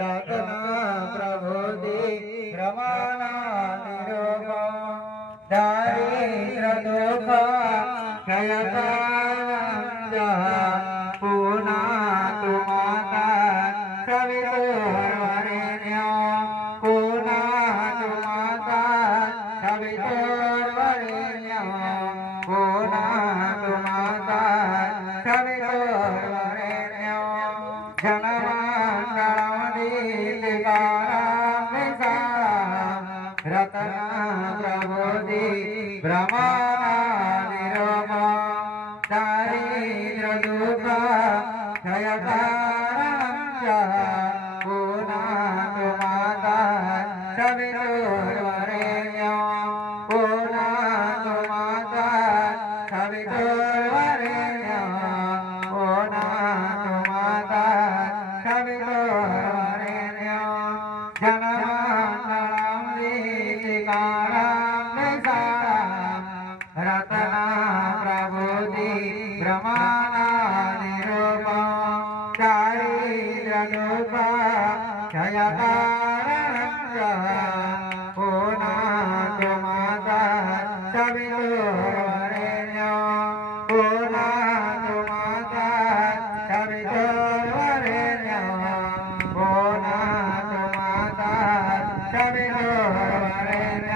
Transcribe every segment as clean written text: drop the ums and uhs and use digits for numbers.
रत्न प्रभुति रमणा निरोग दारिद्र दुख क्षयकानंद पूना तुमाता सवितुर्वरेण्य पूना तुमाता सवितुर्वरेण्य पूना तुमाता सवितुर्वरेण्य रत्न प्रबोधि ब्रह्मणा निरोग दारिद्र दुख क्षयकारणं पूना तुमाता सवितुर्वरेण्य पूना तुमाता सवितुर्वरेण्य पूना तुमाता सवितुर्वरेण्य रत्न प्रबोधि ब्रह्मणा निरोग दारिद्र दुख क्षयकारणं पूना तुमाता सवितुर्वरेण्य पूना तुमाता सवितुर्वरेण्य पूना तुमाता सवितुर्वरेण्य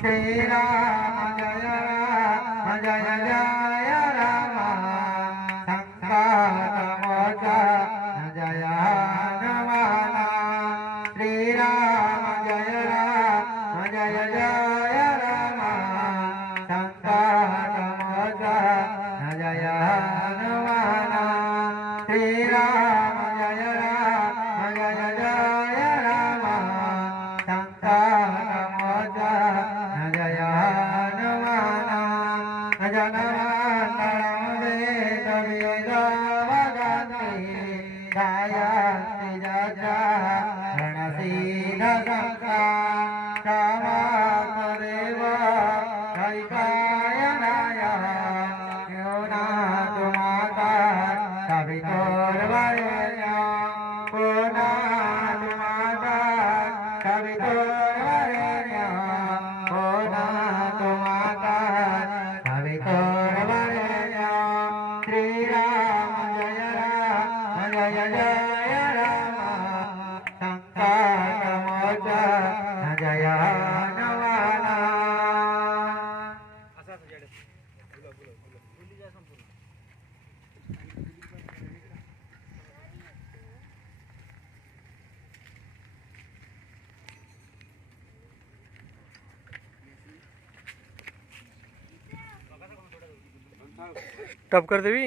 श्री राम जय जय जय राम संकटमोचन जय हनुमान श्री राम जय जय राम संकटमोचन जय हनुमान श्री राम जय जय राम संकटमोचन जय हनुमान जनमंगलं वेद वेदवदन्ति गायन्ति जजा रणसीदशङ्का कामातरेव कैकायनाय न्यूना तुमाता सवितुर्वरेण्य पूना तुमाता सवितुर्वरेण्य पूना तुमाता सवितुर्वरेण्य श्री राम जय जय राम संकटमोचन जय हनुमान टप कर देवी।